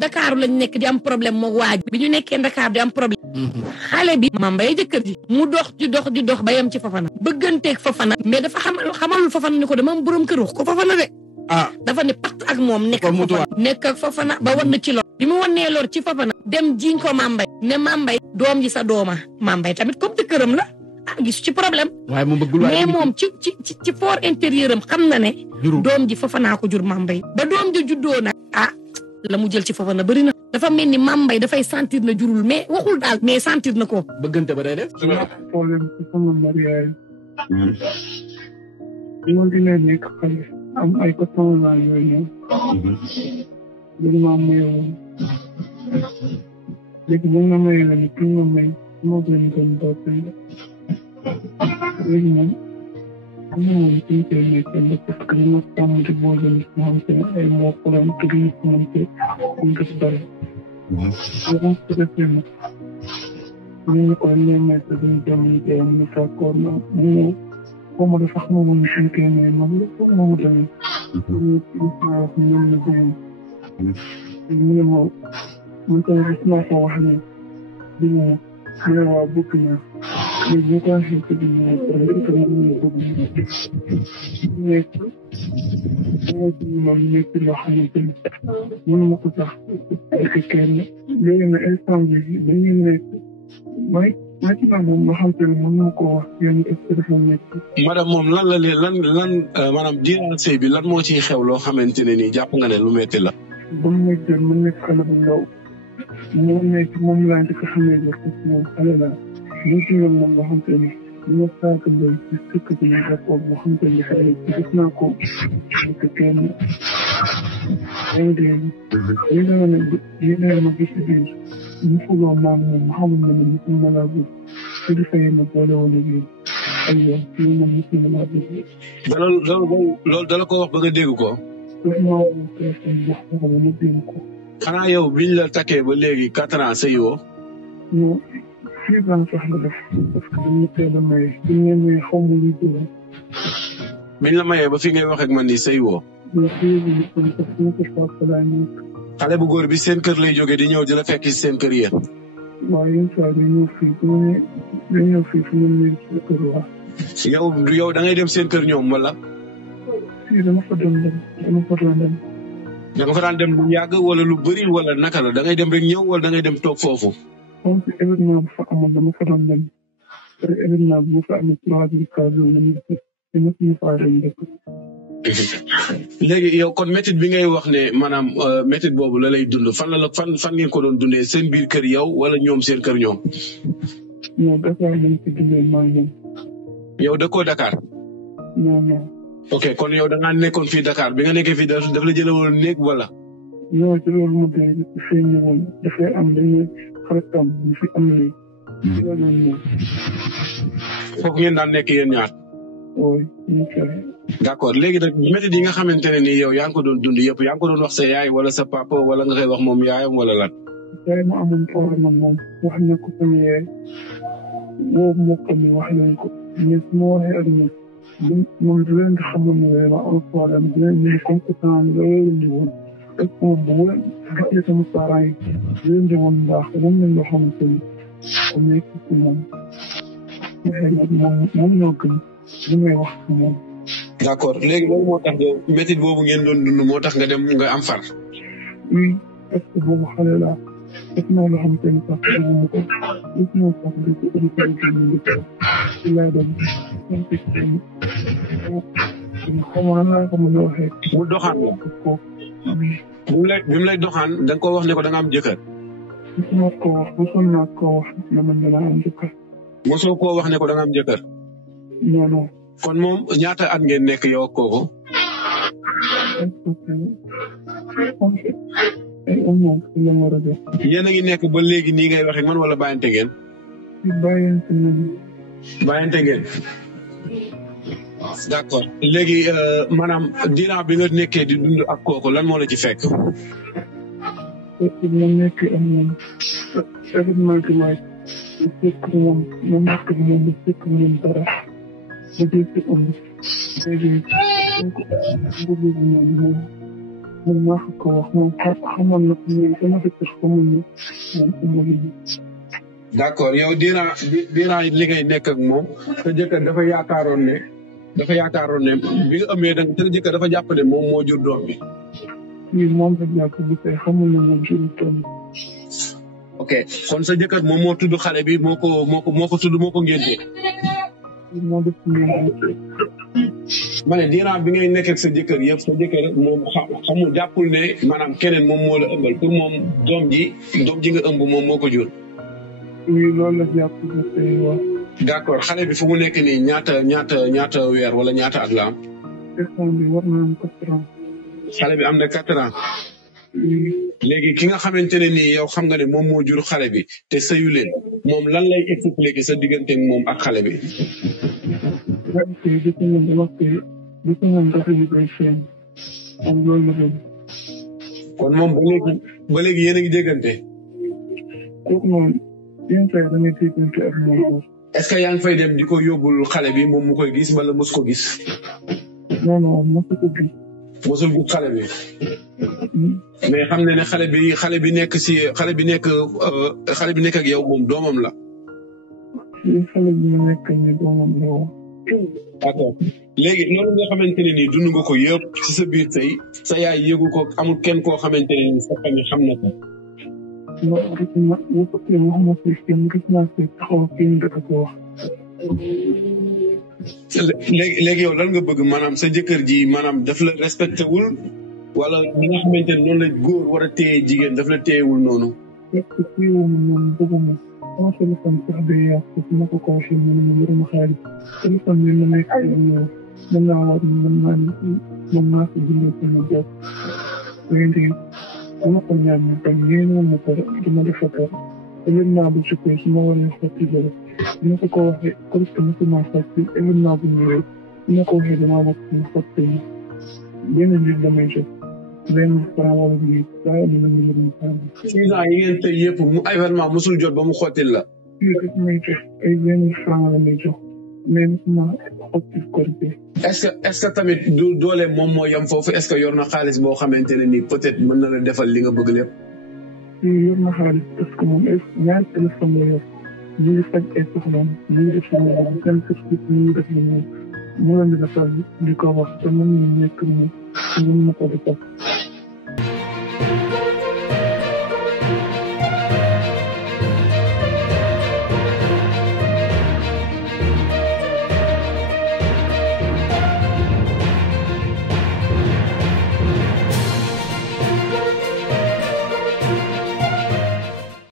Dakar lañ nekk di am problème moo waaj bi ñu nekkee Dakar di am problème xale bi Mambay jëkkër ji mu dox di dox ba yem ci Fofana bëgganteeg Fofana mais dafa xamalul Fofana ni ko dama am borom kër wax ko Fofana de dafa ne patt ak moom nekk ak Fofana ba wan na ci lor bi mu wannee lor ci Fofana dem jiñ ko Mambay ne Mambay doom ji sa dooma Mambay tamit comme jëkkëram la gis ci problème waaye mu bëggul mais moom ci fort intérieur am xam na ne doom ji Fofana ko jur Mambay ba doom ji juddoo nag la mu jël ci Fofana bëri na dafa mel ni Mambay dafay sentir na jurul mais waxul daal mais sentir na ko bëggante ba day def problème ci sama mariage moo dina nekk xale am ay coton la yooyu ñëw maa mayoon léegi ba nga maye la ni ki nga may moo gën gën boppam léegi moom am na moom ci koy nekkee parce que dina tàmm di boole nit mu xam te ay moo xolam te duñu xamante am def dara avant que defee nag ñu ko ñeemee te duñu dem liggéey mu d'accord na mu ñëw xaw ma dafa xam moom suñ koy may moom la foog moomu demee ñu naa wax ñoom la déem mu ne ma man tamit gis naa ko wax ni di mu ne waa bëgg na mais bu ko waxee que di mu peut-être que moom ñu bëgg nekk moom nekk loo xamante ni mënuma ko sax ak kenn léegi nag instant bi dañuy nekk may maintenant moom nga xam te ne mënuma ko wax yenn expression nekk madame moom lan la leen lan maanaam diiral sëy bi lan moo ciy xew loo xamante ne nii jàpp nga ne lu metti la ba mu jël mu nekk xale bu ndaw moo nekk moom laa di ko xamee ba foofu moom xale laa ñu ci yoon moom nga xam te ni dina saaka bay ci sëkk bi ñu rapport boo xam te ni xale ci gis naa ko ak kenn ñu dama ne ñu dama ma gis biir ñu fuloo maam moom xamul na ne musul ma laa bëgg su di fayee ma boole woon ak yéen ay yoon ci moom musul ma laa bëgg loolu dala ko wax ba nga dégg ko daf maa woo téléphone wax ko ma dégg ko xanaa yow biñ la takkee ba léegi 4 ans sëyoo non 6 ans sax nga def parce que dañu teel a maye biñ leen maye xaw ma luy dugg biñ la mayee ba fi ngay wax ak man ni sëyoo xale bu góor bi seen kër lay jógee di ñëw di la fekk ci seen kër yéen waaw yéen saa dañoo fii dañoo fii fi ñun leen ci kër waa yow da ngay dem seen kër ñoom wala si dama fa dem dama fa doon dem da nga fa daan dem lu yàgg wala lu bëri wala naka la da ngay dem rek ñëw wala da ngay dem toog foofu comme si événement bu fa amoon dama fa doon dem événement bu fa amee 3 jours 4 jours dama suñu faa dem dëkk léegi yow kon métit bi ngay wax ne maanaam métit boobu la lay dund fan ngeen ko doon dundee seen biir kër yow wala ñoom seen kër ñoom non Dakar lañ ci dundee maa ñoom yow dëkkoo Dakar non ok kon yow da ngaa nekkoon fii Dakar bi nga nekkee fii daf la jëlee woon néeg wala non ci loolu mu dee dafay ñëwoon dafay am dañuy xaritam ñu fi am léegi foofu ngeen daan nekk yéen ñaar oui d'accord léegi nag métit yi nga xamante ne nii yow yaa ngi ko doon dund yëpp yaa ngi ko doon wax sa yaay wala sa papa wala nga koy wax moom yaayam wala lan yaay ma amoon problème ak moom wax na ko sama yaay boobu mbokk mi wax nañ ko mais su ma waxee ak ñoom moom di leen di xamal ne vraiment am problème di leen di compétent loolu di woon ak moom bu ma gisee sama parents yi di leen di woon baax moom lañ loo xamante ni ku nekk ci moom waxee nag moom ñoo gën li may wax ci moom d'accord léegi loolu moo tax yow métit boobu ngeen doon dund moo tax nga dem nga am far oui parce que boobu xale laa def naa loo xamante ni sax duguma ko def naa sax di ko ci laa dem xaw ma nan laa ko mën a waxee mu doxaan la bi mu lay doxaan da nga ko wax ne ko da nga am jëkkër mosoon naa ko wax ne man dana am jëkkër mosoo koo wax ne ko da nga am jëkkër non kon moom ñaata at ngeen nekk yow ak kooku yéen a ngi nekk ba léegi nii ngay waxe man wala bàyyante ngeen bàyyante ngeen d'accord léegi maanaam diiran bi nga nekkee di dund ak kooku lan moo la ci fekk ma nekk am moom événement bi waay fekk moom ma nekk moom di fekk moom dara ba dee ci ëmb léegi bëgg moom man maa ko wax moom xamal na ko sama jëkkër xamul ne moom ëmb bi. d'accord yow diiraa li ngay nekk ak moom sa jëkkër dafa yaakaaroon ne bi nga ëmbee da sa jëkkër dafa jàpp ne moom moo jur doom bi. oui moom la jàpp bu tey xamul ne moom jur doom bi. ok kon sa jëkkër moom moo tudd xale bi moo ko tudd moo ko ngénte. moo def ma ne diiraa bi ngay nekk ak sa jëkkër yëpp sa jëkkër moom xamul jàppul ne maanaam keneen moom moo la ëmbal pour moom doom ji nga ëmb moom moo ko jur. oui loolu la jàpp bu tey wax. d'accord xale bi fu mu nekk nii ñaata weer wala ñaata at la am. bi war na am 4 ans. xale bi am na 4 ans. léegi ki nga xamante ne nii yow xam nga ne moom moo jur xale bi te sëyu leen moom lan lay expliquer sa diggante moom ak xale bi. kon moom ba léegi yéen a ngi déggante. kooku moom yenn saa yi da ngay déggante ak moom. est-ce que yaa ngi fay dem di ko yóbbul xale bi moom mu koy gis wala mos ko gis. non mosu ko gis. mosul gis xale bi. mais xam na ne xale bi nekk ak yow moom doomam la. xale bi nekk ni doomam la woon. d'accord léegi loolu nga xamante ne nii dund nga ko yëpp ci sa biir tey sa yaay yëgu ko amul kenn koo xamante ne nii sa famille xam na ko. non gis waxuma si kenn gis naa si taxaw kenn dafa ko wax. léegi yow lan nga bëgg maanaam sa jëkkër ji maanaam daf la respecté wul wala li nga xamante ne noonu la góor war a téye jigéen daf la téyewul noonu. respecté wu ma noonu bëgguma sama téléphone sax day yàqu su ma ko waxee mu ne ma yoruma xaalis téléphone bi ma nekk yow mën naa war ni mën naa ko jëndee sama bopp. léegi dama ko ñaan ñu tam yéen ma ko dama defa ko événement bu sukkee su ma waree xotti loolu dina ko waxee comme que mosuma xotti événement bu ñëwee dina ko waxee damaa bokk ñu xotti yi benn mbir damay jot benn franc wala bii daa dina mu yëngu franc. 6 ans yi ngeen tey yëpp mu événement mosul jot ba mu xottil la. fii daf may jox ay benn franc la may jox mais mosuma xotti korité. est-ce que tamit du doole moom moo yem foofu est-ce que yor na xaalis boo xamante ne nii peut-être mën na la defal li nga bëgg lépp. yor na xaalis parce que moom ñaari téléphone la yor ñu ngi faj ay soxlaam ñu ngi def lu mu seen service ñu ngi def lu mu leen di defal di ko wax te mën nañu nekk nii mën na ko defal.